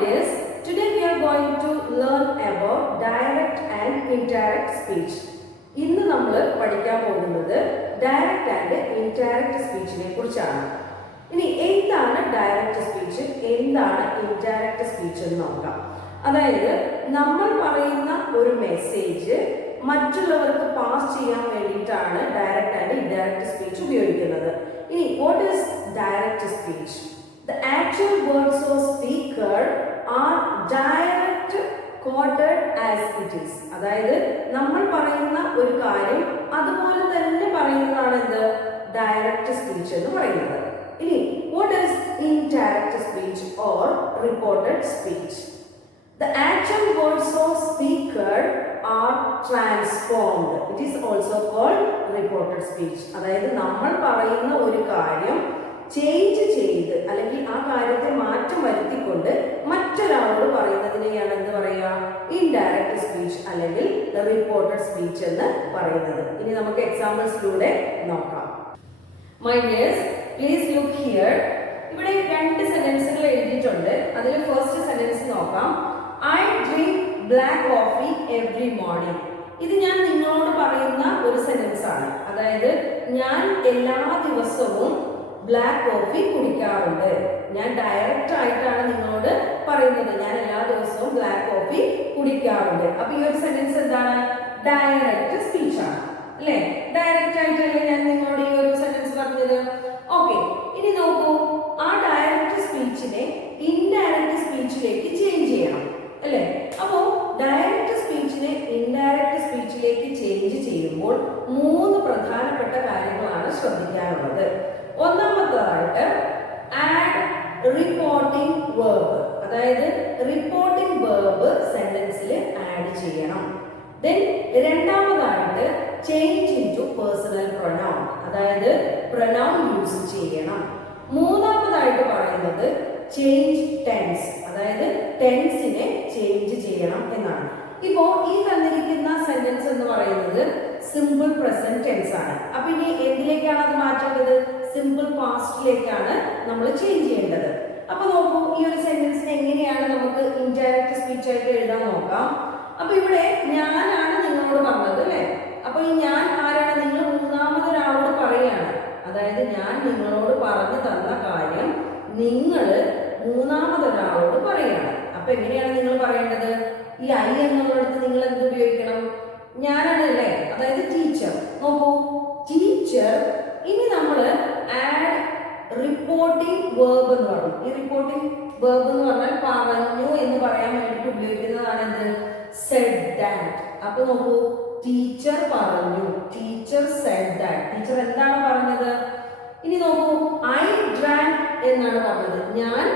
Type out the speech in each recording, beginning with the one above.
dears, today we are going to learn about direct and indirect speech. ഇന്ന് നമ്മൾ പഠിക്കാൻ പോകുന്നത് ഡയറക്റ്റ് ആൻഡ് ഇൻഡയറക്റ്റ് സ്പീച്ചിനെ കുറിച്ചാണ്. ഇനി എന്താണ് ഡയറക്റ്റ് സ്പീച്ച്, എന്താണ് ഇൻഡയറക്റ്റ് സ്പീച്ച് എന്ന് നോക്കാം. അതായത് നമ്മൾ പറയുന്ന ഒരു മെസ്സേജ് മറ്റുള്ളവർക്ക് പാസ് ചെയ്യാൻ വേണ്ടിയിട്ടാണ് ഡയറക്റ്റ് ആൻഡ് ഇൻഡയറക്റ്റ് സ്പീച്ച് ഉപയോഗിക്കുന്നത്. ഇനി what is direct speech? The actual words of speaker are direct quoted as it is. അതായത് നമ്മൾ പറയുന്ന ഒരു കാര്യം അതുപോലെ തന്നെ പറയുന്നതാണ് എന്ത് ഡയറക്റ്റ് സ്പീച്ച് എന്ന് പറയുന്നത്. ഇനി what is indirect speech or reported speech? The actual words of speaker are transformed. It is also called reported speech. അതായത് നമ്മൾ പറയുന്ന ഒരു കാര്യം ചേഞ്ച് ചെയ്ത് അല്ലെങ്കിൽ ആ കാര്യത്തെ മാറ്റം വരുത്തിക്കൊണ്ട് മറ്റൊരാളോട് പറയുന്നതിനെയാണ് എന്ത് പറയുക? ഇൻഡയറക്റ്റ് സ്പീച്ച് അല്ലെങ്കിൽ റിപ്പോർട്ടഡ് സ്പീച്ച് എന്ന് പറയുന്നത്. ഇനി നമുക്ക് എക്സാമ്പിൾസിലൂടെ നോക്കാം. My dears, please look here. ഇവിടെ രണ്ട് സെന്റൻസുകൾ എഴുതിയിട്ടുണ്ട്. അതിൽ ഫസ്റ്റ് സെന്റൻസ് നോക്കാം. I drink black coffee every morning. ഇത് ഞാൻ നിങ്ങളോട് പറയുന്ന ഒരു സെന്റൻസ് ആണ്. അതായത് ഞാൻ എല്ലാ ദിവസവും ബ്ലാക്ക് കോഫി കുടിക്കാറുണ്ട്. ഞാൻ ഡയറക്റ്റ് ആയിട്ടാണ് നിങ്ങളോട് പറയുന്നത്, ഞാൻ എല്ലാ ദിവസവും ബ്ലാക്ക് കോഫി കുടിക്കാറുണ്ട്. അപ്പൊ ഈ ഒരു സെന്റൻസ് എന്താണ്? ഡയറക്റ്റ് സ്പീച്ച് ആണ് അല്ലെ? ഡയറക്റ്റ് ആയിട്ടല്ലേ ഞാൻ നിങ്ങളോട് ഈ ഒരു സെന്റൻസ് പറഞ്ഞത്. ഓക്കെ, ഇനി നോക്കൂ, ആ ഡയറക്റ്റ് സ്പീച്ചിനെ ഇൻഡയറക്റ്റ് സ്പീച്ചിലേക്ക് ചേഞ്ച് ചെയ്യണം അല്ലെ? അപ്പോ ഡയറക്റ്റ് സ്പീച്ചിനെ ഇൻഡയറക്റ്റ് സ്പീച്ചിലേക്ക് ചേഞ്ച് ചെയ്യുമ്പോൾ മൂന്ന് പ്രധാനപ്പെട്ട കാര്യങ്ങളാണ് ശ്രദ്ധിക്കാനുള്ളത്. ഒന്നാമത്തേതായിട്ട് ആഡ് റിപ്പോർട്ടിംഗ് വേർബ്, അതായത് റിപ്പോർട്ടിംഗ് വേർബ് സെന്റൻസിൽ ആഡ് ചെയ്യണം. ദെൻ രണ്ടാമതായിട്ട് ചേഞ്ച് ഇൻടു പേഴ്സണൽ പ്രൊനൗൺ, അതായത് പ്രൊനൗൺ യൂസ് ചെയ്യണം. മൂന്നാമതായിട്ട് പറയുന്നത് ചേഞ്ച് ടെൻസ്, അതായത് ടെൻസിനെ ചേഞ്ച് ചെയ്യണം എന്നാണ്. ഇപ്പോ ഈ തന്നിരിക്കുന്ന സെന്റൻസ് എന്ന് പറയുന്നത് സിമ്പിൾ പ്രസന്റ് ടെൻസ് ആണ്. അപ്പൊ ഇനി എന്തിലേക്കാണ് അത് മാറ്റേണ്ടത്? സിമ്പിൾ പാസ്റ്റിലേക്കാണ് നമ്മൾ ചേഞ്ച് ചെയ്യേണ്ടത്. അപ്പൊ നോക്കൂ, ഈ ഒരു സെന്റൻസിനെ എങ്ങനെയാണ് നമുക്ക് ഇൻഡയറക്റ്റ് സ്പീച്ച് ആയിട്ട് എഴുതാൻ നോക്കാം. അപ്പൊ ഇവിടെ ഞാനാണ് നിങ്ങളോട് പറഞ്ഞത് അല്ലെ? അപ്പൊ ഈ ഞാൻ ആരാണ്? നിങ്ങൾ മൂന്നാമതൊരാളോട് പറയാണ്. അതായത് ഞാൻ നിങ്ങളോട് പറഞ്ഞു തന്ന കാര്യം നിങ്ങൾ മൂന്നാമതൊരാളോട് പറയാണ്. അപ്പൊ എങ്ങനെയാണ് നിങ്ങൾ പറയേണ്ടത്? ഈ ഐ എന്നുള്ളിടത്ത് നിങ്ങൾ എന്ത് ഉപയോഗിക്കണം? ഞാനാണ് അല്ലേ? അതായത് ടീച്ചർ. നോക്കൂ, ടീച്ചർ. ഇനി നമ്മൾ ആഡ് റിപ്പോർട്ടിംഗ് വേർബ് എന്ന് പറഞ്ഞു. ഈ റിപ്പോർട്ടിംഗ് വേർബ് എന്ന് പറഞ്ഞാൽ പറഞ്ഞു എന്ന് പറയാൻ വേണ്ടിയിട്ട് ഉപയോഗിക്കുന്നതാണ് എന്ത്? Said that. അപ്പൊ നോക്കൂ, ടീച്ചർ പറഞ്ഞു, ടീച്ചർ സെഡ് ദാറ്റ്. ടീച്ചർ എന്താണ് പറഞ്ഞത്? ഇനി നോക്കൂ, ഐ ഡ്രാങ്ക് എന്നാണ് പറഞ്ഞത്. ഞാൻ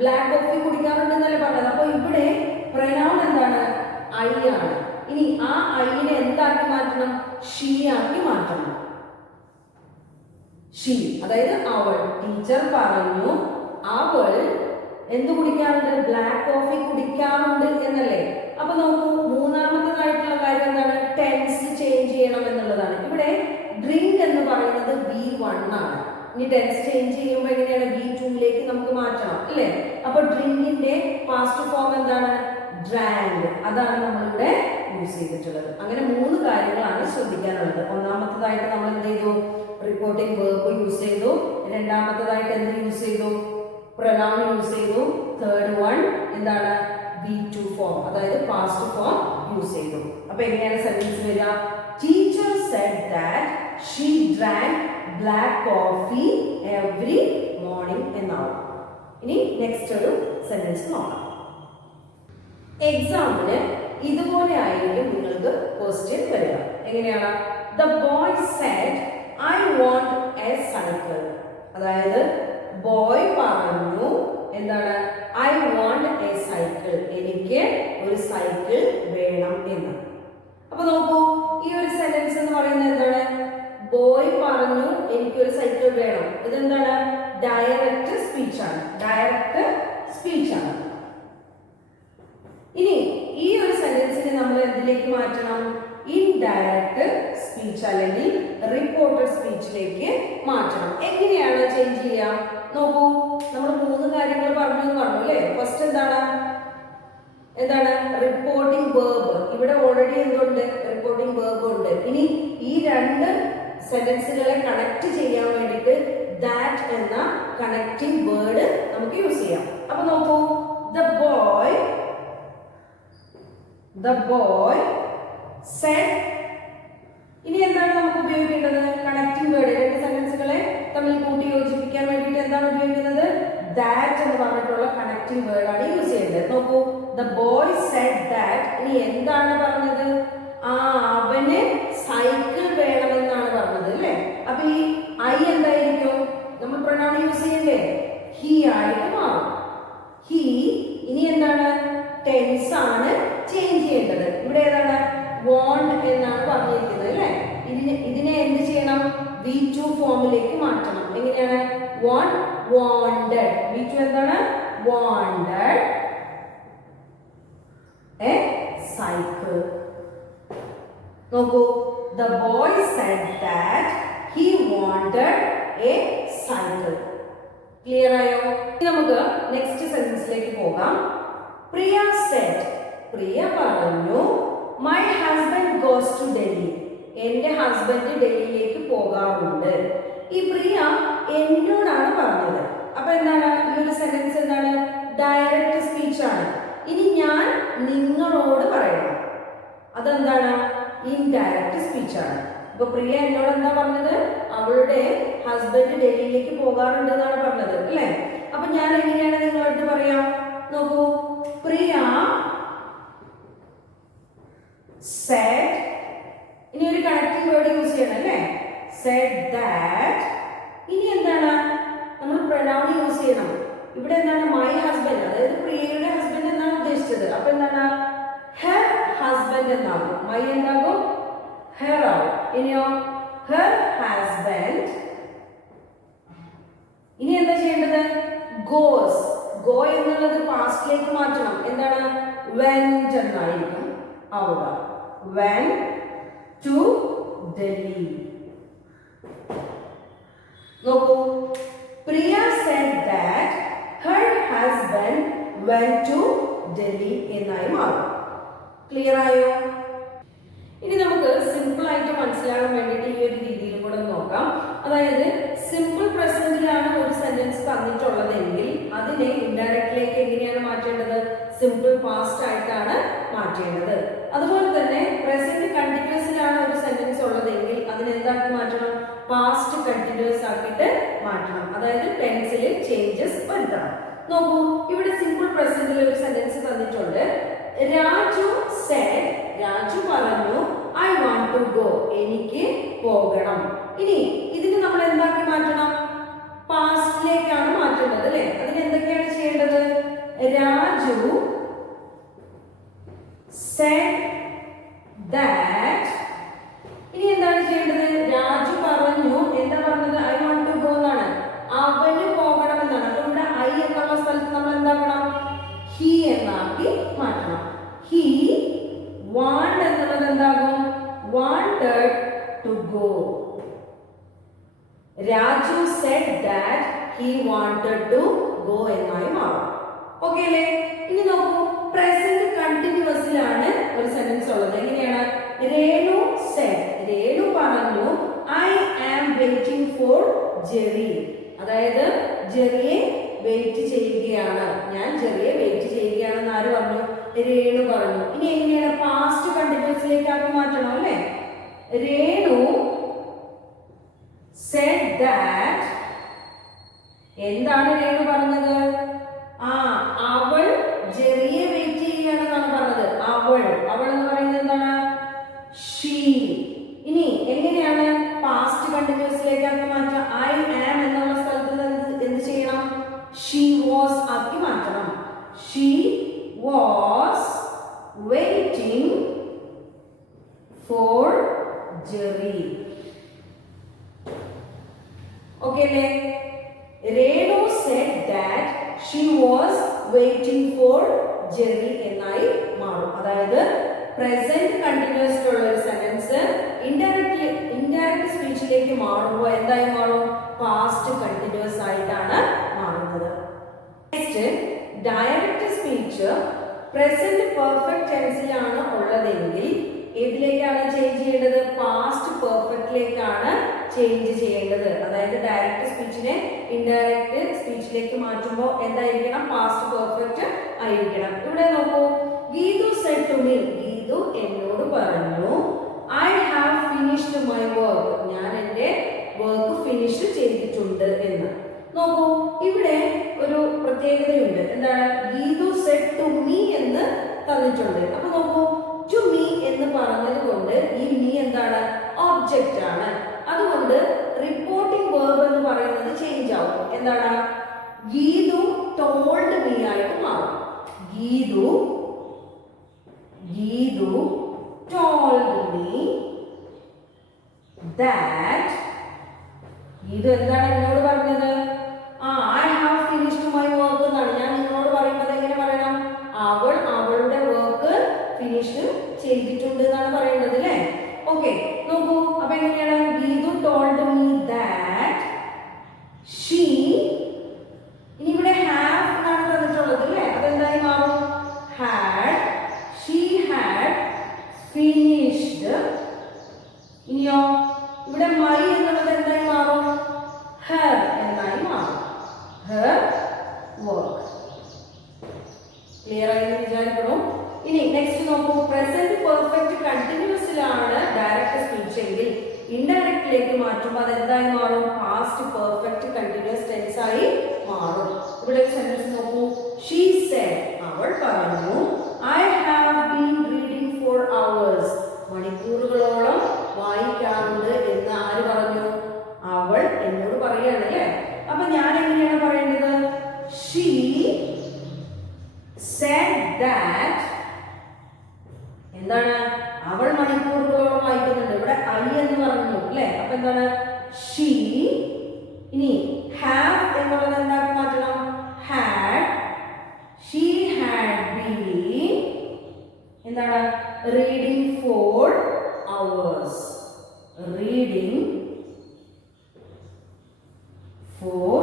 ബ്ലാക്ക് കോഫി കുടിക്കാറുണ്ടെന്നല്ലേ പറഞ്ഞത്. അപ്പൊ ഇവിടെ പ്രൊനൗൺ എന്താണ്? ഐ ആണ്. ഇനി ആ ഐനെ എന്താക്കി മാറ്റണം? ഷീ ആക്കി മാറ്റണം. ഷീ, അതായത് അവൾ. ടീച്ചർ പറഞ്ഞു അവൾ എന്ത് കുടിക്കാറുണ്ട്? ബ്ലാക്ക് കോഫി കുടിക്കാറുണ്ട് എന്നല്ലേ? അപ്പൊ നോക്കൂ, മൂന്നാമത്തേതായിട്ടുള്ള കാര്യം എന്താണ്? ടെൻസ് ചേഞ്ച് ചെയ്യണം എന്നുള്ളതാണ്. ഇവിടെ ഡ്രിങ്ക് എന്ന് പറയുന്നത് V1 ആണ്. ഇനി ടെൻസ് ചേഞ്ച് ചെയ്യുമ്പോൾ എങ്ങനെയാണ്? V2ലേക്ക് നമുക്ക് മാറ്റണം അല്ലേ? അപ്പൊ ഡ്രിങ്കിന്റെ പാസ്റ്റ് ഫോം എന്താണ്? ഡ്രാങ്ക്. അതാണ് നമ്മളിവിടെ യൂസ് ചെയ്തിട്ടുള്ളത്. അങ്ങനെ മൂന്ന് കാര്യങ്ങളാണ് ശ്രദ്ധിക്കാനുള്ളത്. ഒന്നാമത്തേതായിട്ട് നമ്മൾ എന്ത് ചെയ്തു? റിപ്പോർട്ടിംഗ് വേർബ് യൂസ് ചെയ്തു. രണ്ടാമത്തേതായിട്ട് എന്ത് യൂസ് ചെയ്തു? പ്രൊനൗൺ യൂസ് ചെയ്തു. തേർഡ് വൺ എന്താണ്? V2 ഫോം, അതായത് പാസ്റ്റ് ഫോം യൂസ് ചെയ്തു. അപ്പൊ എങ്ങനെയാണ് സെന്റൻസ് വരിക? Teacher said that she drank black coffee every morning എന്നാവും. ഇനി നെക്സ്റ്റ് ഒരു സെന്റൻസ് നോക്കാം. എക്സാമിന് ഇതുപോലെ ആയിരിക്കും നിങ്ങൾക്ക് ക്വസ്റ്റ്യൻ വരിക. എങ്ങനെയാണ്? The boy said I want a cycle. അതായത് ബോയ് പറഞ്ഞു എന്താണ്? ഐ വാണ്ട് എ സൈക്കിൾ, എനിക്ക് ഒരു സൈക്കിൾ വേണം എന്ന്. അപ്പൊ നോക്കൂ, ഈ ഒരു സെന്റൻസ് എന്ന് പറയുന്നത് എന്താണ്? ബോയ് പറഞ്ഞു എനിക്കൊരു സൈക്കിൾ വേണം. ഇതെന്താണ്? ഡയറക്റ്റ് സ്പീച്ച് ആണ്. ഡയറക്റ്റ് സ്പീച്ച് ആണ്. ഇനി ഈ ഒരു സെന്റൻസിനെ നമ്മൾ എന്തിലേക്ക് മാറ്റണം? ഇൻഡയറക്റ്റ് സ്പീച്ച് അല്ലെങ്കിൽ റിപ്പോർട്ടഡ് സ്പീച്ചിലേക്ക് മാറ്റണം. എങ്ങനെയാണ് ചേഞ്ച് ചെയ്യാം? നോക്കൂ, നമ്മൾ മൂന്ന് കാര്യങ്ങൾ പറഞ്ഞു അല്ലേ? ഫസ്റ്റ് എന്താണ്? എന്താണ് റിപ്പോർട്ടിംഗ് വേർബ്. ഇവിടെ ഓൾറെഡി എന്തുണ്ട്? റിപ്പോർട്ടിംഗ് വേർബ് ഉണ്ട്. ഇനി ഈ രണ്ട് സെന്റൻസുകളെ കണക്ട് ചെയ്യാൻ വേണ്ടിയിട്ട് ദാറ്റ് എന്ന കണക്റ്റിംഗ് വേർഡ് നമുക്ക് യൂസ് ചെയ്യാം. അപ്പൊ നോക്കൂ, the boy said. ഇനി എന്താണ് നമുക്ക് ഉപയോഗിക്കേണ്ടത്? Connecting word. രണ്ട് സെന്റൻസുകളെ തമ്മിൽ കൂട്ടി യോജിപ്പിക്കാൻ വേണ്ടിയിട്ട് എന്താണ് ഉപയോഗിക്കുന്നത്? ദാറ്റ് എന്ന് പറഞ്ഞിട്ടുള്ള കണക്റ്റിംഗ് വേർഡ് ആണ് യൂസ് ചെയ്യേണ്ടത്. നോക്കൂ, the boy said that. ഇനി എന്താണ് പറഞ്ഞത്? അവന് സൈക്കിൾ വേണമെന്നാണ് പറഞ്ഞത് അല്ലേ? അപ്പൊ ഈ ഐ എന്തായിരിക്കും? നമ്മൾ പ്രൊനൗൺ യൂസ് ചെയ്യണ്ടേ? ഹി ആയിട്ട് മാറും. ഹി. ഇനി എന്താണ്? ടെൻസ് ആണ് ചേഞ്ച് ചെയ്യേണ്ടത്. ഇവിടെ ഏതാണ്? want എന്നാണ് പറഞ്ഞിരിക്കുന്നത് അല്ലേ? ഇതിനെ എന്ത് ചെയ്യണം? V2 ഫോമിലേക്ക് മാറ്റണം. എങ്ങനെയാണ്? want, wanted. V2 എന്താണ്? wanted a cycle. നോക്കൂ, the boy said that he wanted a cycle. Clear ആയോ? നമുക്ക് നെക്സ്റ്റ് സെന്റൻസിലേക്ക് പോകാം. പ്രിയ said. പ്രിയ പറഞ്ഞു, my husband goes to Delhi. എന്റെ ഹസ്ബൻഡ് ഡൽഹിയിലേക്ക് പോകാറുണ്ട്. ഈ പ്രിയ എന്നോടാണ് പറഞ്ഞത്. അപ്പൊ എന്താണ് ഈ ഒരു സെന്റൻസ്? എന്താണ്? ഡയറക്റ്റ് സ്പീച്ച് ആണ്. ഇനി ഞാൻ നിങ്ങളോട് പറയണം. അതെന്താണ്? ഇൻഡയറക്റ്റ് സ്പീച്ച് ആണ്. ഇപ്പൊ പ്രിയ എന്നോട് എന്താ പറഞ്ഞത്? അവളുടെ ഹസ്ബൻഡ് ഡൽഹിയിലേക്ക് പോകാറുണ്ട് എന്നാണ് പറഞ്ഞത് അല്ലേ? അപ്പൊ ഞാൻ എങ്ങനെയാണ് നിങ്ങളോട് പറയാം? നോക്കൂ, പ്രിയ said. ഇനി ഒരു കണക്റ്റിംഗ് വേർഡ് യൂസ് ചെയ്യണം അല്ലേ? said that. ഇനി എന്താണ്? നമ്മൾ പ്രൊനൗൺ യൂസ് ചെയ്യണം. ഇവിടെ എന്താണ്? മൈ ഹസ്ബൻഡ്, അതായത് പ്രിയയുടെ ഹസ്ബൻഡ് എന്നാണ് ഉദ്ദേശിച്ചത്. അപ്പൊ എന്താണ്? ഹെർ ഹസ്ബൻഡ് എന്നാകും. മൈ എന്താകും? ഹെർ ആവും. ഇനിയോ? Her husband. ഇനി എന്താ ചെയ്യേണ്ടത്? ഗോസ്. ഗോ എന്നുള്ളത് പാസ്റ്റിലേക്ക് മാറ്റണം. എന്താണ്? went എന്നായിരിക്കും ആവുക. went to Delhi. നോക്കൂ, പ്രിയ said that her husband went to Delhi എന്നായി മാറും. ക്ലിയർ ആയോ? ഇനി നമുക്ക് സിമ്പിൾ ആയിട്ട് മനസ്സിലാകാൻ വേണ്ടിയിട്ട് ഈ ഒരു രീതിയിൽ കൂടെ നോക്കാം. അതായത് സിമ്പിൾ പ്രസന്റിലാണ് ഒരു സെന്റൻസ് തന്നിട്ടുള്ളതെങ്കിൽ അതിനെ ഇൻഡയറക്റ്റിലേക്ക് എങ്ങനെയാണ് മാറ്റേണ്ടത്? സിമ്പിൾ പാസ്റ്റ് ആയിട്ടാണ് മാറ്റേണ്ടത്. അതുപോലെ തന്നെ പ്രസന്റ് കണ്ടിന്യൂസിലാണ് ഒരു സെന്റൻസ് ഉള്ളതെങ്കിൽ അതിനെ എന്താക്കി മാറ്റണം? പാസ്റ്റ് കണ്ടിന്യൂസ് ആക്കിയിട്ട് മാറ്റണം. അതായത് ടെൻസിൽ ചേഞ്ചസ് വരുത്തണം. നോക്കൂ, ഇവിടെ സിമ്പിൾ പ്രസന്റിൽ ഒരു സെന്റൻസ് തന്നിട്ടുണ്ട്. രാജു said. രാജു പറഞ്ഞു, I want to go. എനിക്ക് പോകണം. ഇനി ഇതിന് നമ്മൾ എന്താക്കി മാറ്റണം? പാസ്റ്റിലേക്കാണ് മാറ്റേണ്ടത് അല്ലേ? അതിന് എന്തൊക്കെയാണ് ചെയ്യേണ്ടത്? Raju said that. ഇനി എന്താണ് ചെയ്യേണ്ടത്? രാജു പറഞ്ഞു. എന്താ പറഞ്ഞത്? I want to go എന്നാണ്. അവന് പോകണം എന്നാണ്. അപ്പൊ ഇവിടെ I എന്നുള്ള സ്ഥലത്ത് നമ്മൾ എന്താക്കണം? he എന്നാക്കി മാറ്റണം. he want എന്നുള്ളത് എന്താകും? wanted to go. Raju said that he wanted to go എന്നായി മാറും. ഓക്കെ അല്ലേ? ഇനി നോക്കൂ, പ്രസന്റ് കണ്ടിന്യൂസിലാണ് ഒരു സെന്റൻസ് ഉള്ളത്. എങ്ങനെയാണ്? രേണു said. രേണു പറഞ്ഞു, I am waiting for Jerry. അതായത് ജെറിയെ വെയിറ്റ് ചെയ്യുകയാണ്. ഞാൻ ജെറിയെ വെയിറ്റ് ചെയ്യുകയാണെന്ന് ആര് പറഞ്ഞു? രേണു പറഞ്ഞു. ഇനി എങ്ങനെയാണ്? പാസ്റ്റ് കണ്ടിന്യൂസിലേക്ക് ആക്കി മാറ്റണം അല്ലേ? Renu said that. എന്താണ് രേണു പറഞ്ഞത്? അവൾ ജെറിയെ വെയിറ്റ് ചെയ്യുകയാണെന്നാണ് പറഞ്ഞത്. അവൾ എന്ന് പറയുന്നത് എന്താണ്? ഷീ. ഇനി എങ്ങനെയാണ് പാസ്റ്റ് കണ്ടിന്യൂസിലേക്ക് ആക്കി മാറ്റാം? I am എന്നുള്ള സ്ഥലത്ത് എന്ത് ചെയ്യണം? she was ആക്കി മാറ്റണം. she was waiting for Jerry. Okay അല്ലേ? Renu said that she was waiting for Jerry എന്നായി മാറും. അതായത് പ്രസന്റ് കണ്ടിന്യൂസ് ഉള്ള ഒരു സെന്റൻസ് ഇൻഡയറക്റ്റ് സ്പീച്ചിലേക്ക് മാറുമ്പോൾ എന്തായി മാറും? പാസ്റ്റ് കണ്ടിന്യൂസ് ആയിട്ടാണ് മാറുന്നത്. Next direct speech present perfect ടെൻസിലാണ് ഉള്ളതെങ്കിൽ ഏതിലേക്കാണ് ചേഞ്ച് ചെയ്യേണ്ടത്? പാസ്റ്റ് പെർഫെക്റ്റിലേക്കാണ് ചേഞ്ച് ചെയ്യേണ്ടത്. അതായത് ഡയറക്റ്റ് സ്പീച്ചിനെ ഇൻഡയറക്റ്റ് സ്പീച്ചിലേക്ക് മാറ്റുമ്പോൾ എന്തായിരിക്കണം? പാസ്റ്റ് പെർഫെക്റ്റ് ആയിരിക്കണം. ഇവിടെ നോക്കൂ, Geethu said to me, Geethu എന്നോട് പറഞ്ഞു, I have finished my work, ഞാൻ എൻ്റെ വർക്ക് ഫിനിഷ് ചെയ്തിട്ടുണ്ട് എന്ന്. നോക്കൂ, ഇവിടെ ഒരു പ്രത്യേകതയുണ്ട്. എന്താണ്? ഗീതു സെഡ് ടു മീ എന്ന് തന്നിട്ടുണ്ട്. അപ്പൊ നോക്കൂ, ടു മീ എന്ന് പറഞ്ഞത് കൊണ്ട് ഈ മീ എന്താണ്? ഒബ്ജക്റ്റ് ആണ്. അതുകൊണ്ട് റിപ്പോർട്ടിംഗ് വേർബ് എന്ന് പറയുന്നത് ചേഞ്ച് ആവും. എന്താണ്? ഗീതു ടോൾഡ് മീ ആയിട്ട് മാറും. Geethu told me that, Geethu എന്താണ് എന്നോട് പറഞ്ഞത്? I have finished my work എന്നാണ്. ഞാൻ നിങ്ങളോട് പറയുമ്പോൾ എങ്ങനെ പറയണം? അവൾ അവളുടെ വർക്ക് ഫിനിഷ് ചെയ്തിട്ടുണ്ട് എന്നാണ് പറയേണ്ടത് അല്ലേ? ഓക്കെ, നോക്കൂ, അപ്പൊ എങ്ങനെയാണ്? Geethu told me that she, ഇനി ഇവിടെ ഹാവ് എന്നാണ് തന്നിട്ടുള്ളത് അല്ലേ? അതെന്തായി മാറും? Had, she had finished. ഇനിയോ ഇവിടെ മൈ എന്നുള്ളത് എന്തായി മാറും? ഹെർ എന്നായി മാറും. Her work. ക്ലിയർ ആയി വിചാരിക്കണോ? ഇനി നെക്സ്റ്റ് നോക്കൂ, പ്രസന്റ് പെർഫെക്റ്റ് കണ്ടിന്യൂസിലാണ് ഡയറക്റ്റ് സ്പീച്ച് എങ്കിൽ ഇൻഡയറക്റ്റിലേക്ക് മാറ്റുമ്പോൾ അത് എന്തായി മാറും? പാസ്റ്റ് പെർഫെക്റ്റ് കണ്ടിന്യൂസ് ടെൻസ് ആയി മാറും. ഇവിടെ സെന്റൻസ് നോക്കൂ, ഷീ സെഡ്, അവൾ പറഞ്ഞു, I have been reading four hours, മണിക്കൂറുകളോളം വായിക്കാറുണ്ട് എന്ന് ആര് പറഞ്ഞു? അവൾ എന്നോട് പറയുകയാണ് അല്ലേ? അപ്പൊ ഞാൻ എങ്ങനെയാണ് പറയേണ്ടത്? ഷീ said that, എന്താണ്? അവൾ മണിക്കൂറുകളോളം വായിക്കുന്നുണ്ട്. ഇവിടെ ഐ എന്ന് പറഞ്ഞു അല്ലേ? അപ്പൊ എന്താണ്? ഷീ. ഇനി ഹാവ് എന്നുള്ളത് എന്താക്കി മാറ്റണം? ഹാഡ്, ഷീ ഹാഡ് ബീൻ എന്താണ്? Reading four hours, reading four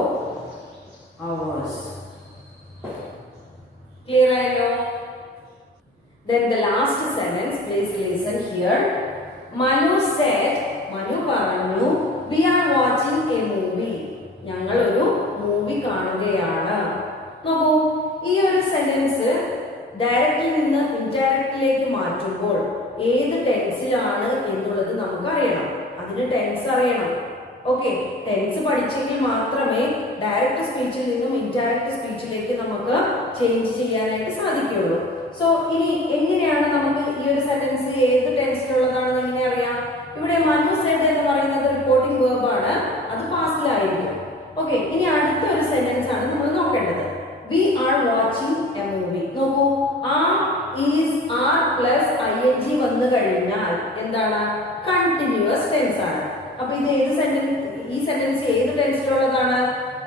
hours. Clear ആയല്ലോ? Then the last sentence, please listen here. Manu said, Manu പറഞ്ഞു, we are watching a movie, ഞങ്ങൾ ഒരു മൂവി കാണുകയാണ്. നോക്കൂ, ഈ ഒരു സെന്റൻസ് ഡയറക്റ്റിൽ നിന്ന് ഇൻഡയറക്റ്റിലേക്ക് മാറ്റുമ്പോൾ ഏത് ടെൻസിലാണ് എന്നുള്ളത് നമുക്ക് അറിയണം. അതിന് ടെൻസ് അറിയണം. ഓക്കെ, ടെൻസ് പഠിച്ചെങ്കിൽ മാത്രമേ ഡയറക്റ്റ് സ്പീച്ചിൽ നിന്നും ഇൻഡയറക്റ്റ് സ്പീച്ചിലേക്ക് നമുക്ക് ചേഞ്ച് ചെയ്യാനായിട്ട് സാധിക്കുകയുള്ളൂ. സോ ഇനി എങ്ങനെയാണ് നമുക്ക് ഈ ഒരു സെന്റൻസ് ഏത് ടെൻസിലുള്ളതാണെന്ന് എങ്ങനെ അറിയാം? ഇവിടെ മനു സെഡ് എന്ന് പറയുന്നത് റിപ്പോർട്ടിംഗ് വേർബ് ആണ്, അത് പാസ്റ്റിലായിരിക്കും. ഓക്കെ, ഇനി അടുത്ത ഒരു സെന്റൻസ് ആണ് നമ്മൾ നോക്കേണ്ടത്. We are watching a movie. നോക്കൂ, ഈസ് ആർ പ്ലസ് ing വന്നു കഴിഞ്ഞാൽ എന്താണ്? കണ്ടിന്യൂസ് ടെൻസ് ആണ്. അപ്പൊ ഇത് ഏത് സെന്റൻസ്? ഈ സെന്റൻസ് ഏത് ടെൻസിലുള്ളതാണ്?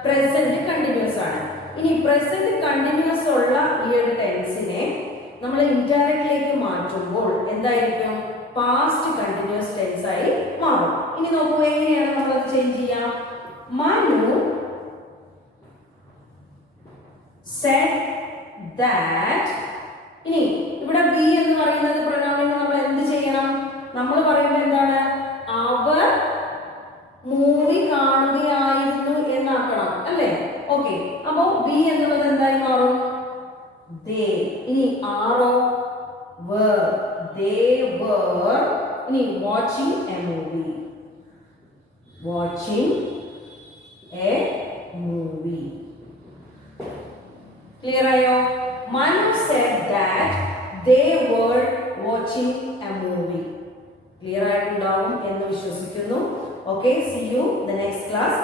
പ്രസന്റ് കണ്ടിന്യൂസ് ആണ്. ഇനി പ്രസന്റ് കണ്ടിന്യൂസ് ഉള്ള ഈ ഒരു ടെൻസിനെ നമ്മൾ ഇൻഡയറക്റ്റിലേക്ക് മാറ്റുമ്പോൾ എന്തായിരിക്കും? പാസ്റ്റ് കണ്ടിന്യൂസ് ടെൻസ് ആയി മാറും. ഇനി നോക്കൂ, എങ്ങനെയാണ് നമ്മൾ അത് ചേഞ്ച് ചെയ്യാം? Manu said that. ഇനി ഇവിടെ ബി എന്ന് പറയുന്നത് പ്രണോമിന് നമ്മൾ എന്ത് ചെയ്യണം? നമ്മൾ പറയുന്നത് എന്താണ്? അവർ മൂവി കാണുകയായിരുന്നു എന്നാക്കണം അല്ലേ? ഓക്കെ, അപ്പോ ബി എന്നുള്ളത് എന്തായി മാറും? ദേ. ഇനി ആറോ? were, they were. ഇനി watching a movie, watching a movie. Clear ആയോ? Manu said that they were watching a movie. Clear ആയിട്ടുണ്ടാവും എന്ന് വിശ്വസിക്കുന്നു. Okay, see you the next class.